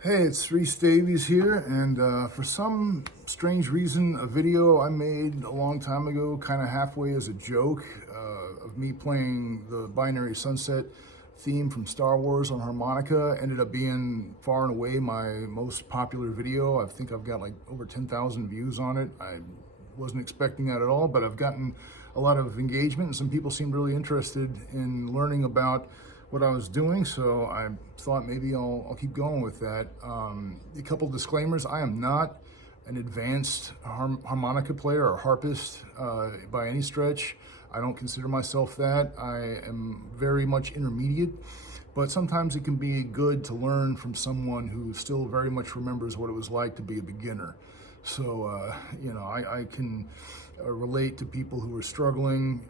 Hey, it's Reese Davies here, and for some strange reason, a video I made a long time ago, kind of halfway as a joke, of me playing the Binary Sunset theme from Star Wars on harmonica, ended up being far and away my most popular video. I think I've got like over 10,000 views on it. I wasn't expecting that at all, but I've gotten a lot of engagement, and some people seemed really interested in learning about what I was doing, so I thought maybe I'll keep going with that. A couple disclaimers: I am not an advanced harmonica player or harpist by any stretch. I don't consider myself that. I am very much intermediate, but sometimes it can be good to learn from someone who still very much remembers what it was like to be a beginner. So, I can relate to people who are struggling.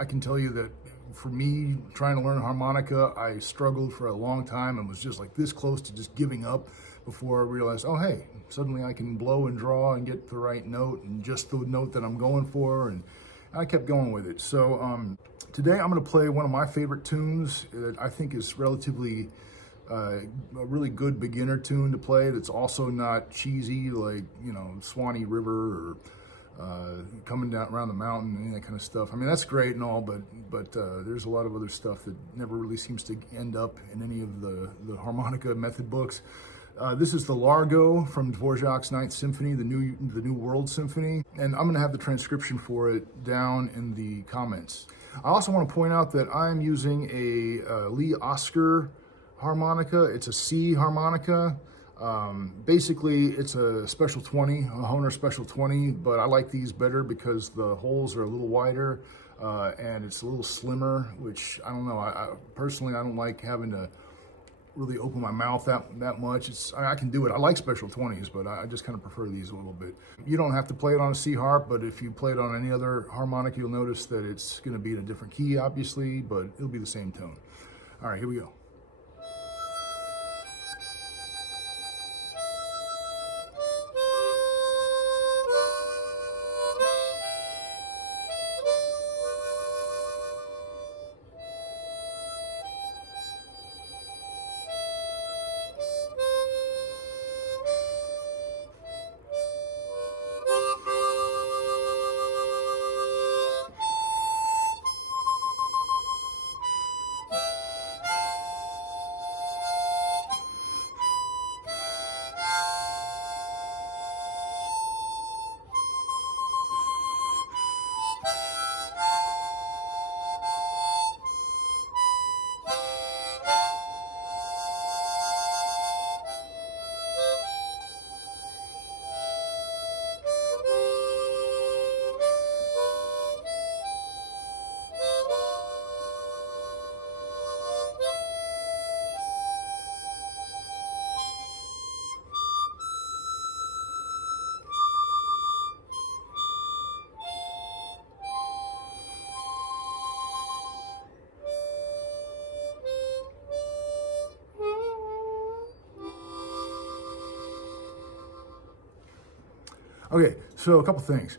I can tell you that for me, trying to learn harmonica, I struggled for a long time and was just like this close to just giving up before I realized, oh, hey, suddenly I can blow and draw and get the right note and just the note that I'm going for. And I kept going with it. So today I'm going to play one of my favorite tunes that I think is relatively a really good beginner tune to play that's also not cheesy, like, Swanee River or coming down around the mountain and that kind of stuff. I mean, that's great and all, but there's a lot of other stuff that never really seems to end up in any of the harmonica method books. This is the Largo from Dvorak's Ninth Symphony, the new World Symphony, and I'm going to have the transcription for it down in the comments. I also want to point out that I'm using a Lee Oscar harmonica. It's a C harmonica. Basically, it's a Special 20, a Hohner Special 20, but I like these better because the holes are a little wider and it's a little slimmer, which I don't know. I personally, I don't like having to really open my mouth that much. I can do it. I like Special 20s, but I just kind of prefer these a little bit. You don't have to play it on a C harp, but if you play it on any other harmonica, you'll notice that it's going to be in a different key, obviously, but it'll be the same tone. All right, here we go. Okay, so a couple things.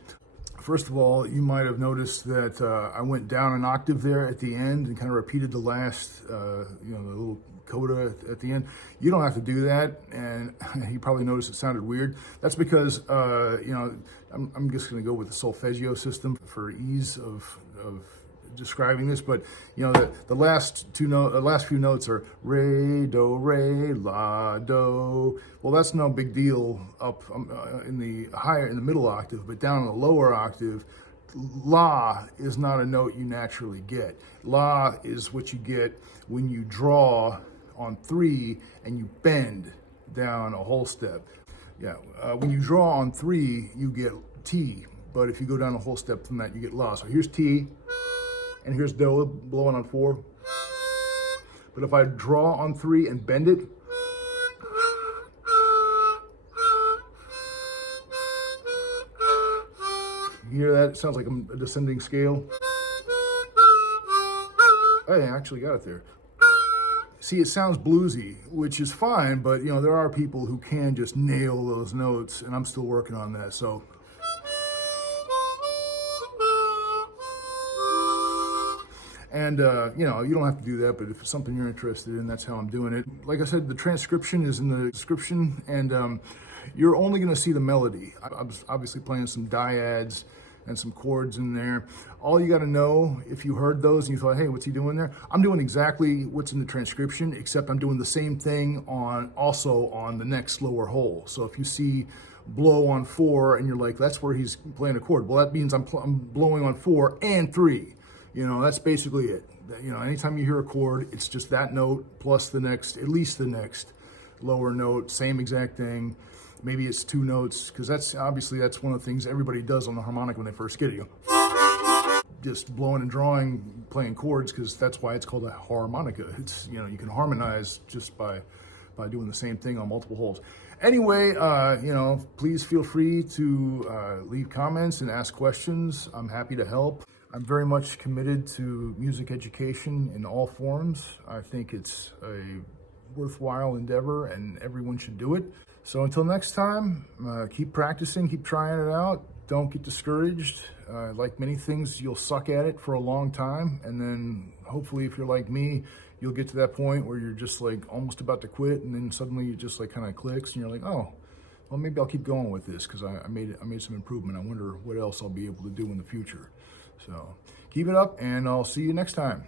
First of all, you might have noticed that I went down an octave there at the end and kind of repeated the last, the little coda at the end. You don't have to do that, and you probably noticed it sounded weird. That's because, I'm just going to go with the solfeggio system for ease of describing this, but the last few notes are re, do, re, la, do. Well, that's no big deal up in the middle octave, but down in the lower octave, la is not a note you naturally get. La is what you get when you draw on 3 and you bend down a whole step. Yeah, when you draw on 3, you get T, but if you go down a whole step from that, you get la. So here's T. And here's do blowing on 4. But if I draw on 3 and bend it, you hear that? It sounds like a descending scale. I actually got it there. See, it sounds bluesy, which is fine, but there are people who can just nail those notes, and I'm still working on that. So And, you know, you don't have to do that, but if it's something you're interested in, that's how I'm doing it. Like I said, the transcription is in the description, and you're only going to see the melody. I was obviously playing some dyads and some chords in there. All you got to know, if you heard those and you thought, hey, what's he doing there? I'm doing exactly what's in the transcription, except I'm doing the same thing also on the next lower hole. So if you see blow on 4 and you're like, that's where he's playing a chord. Well, that means I'm blowing on 4 and 3. You know, that's basically it. You know, anytime you hear a chord, it's just that note plus the next, at least the next lower note, same exact thing. Maybe it's 2 notes, because that's one of the things everybody does on the harmonica when they first get it. You go, just blowing and drawing, playing chords, because that's why it's called a harmonica. It's, you know, you can harmonize just by doing the same thing on multiple holes. Anyway, you know, please feel free to leave comments and ask questions. I'm happy to help. I'm very much committed to music education in all forms. I think it's a worthwhile endeavor and everyone should do it. So until next time, keep practicing, keep trying it out. Don't get discouraged. Like many things, you'll suck at it for a long time. And then hopefully if you're like me, you'll get to that point where you're just like almost about to quit. And then suddenly it just like kind of clicks and you're like, oh, well, maybe I'll keep going with this because I made some improvement. I wonder what else I'll be able to do in the future. So keep it up and I'll see you next time.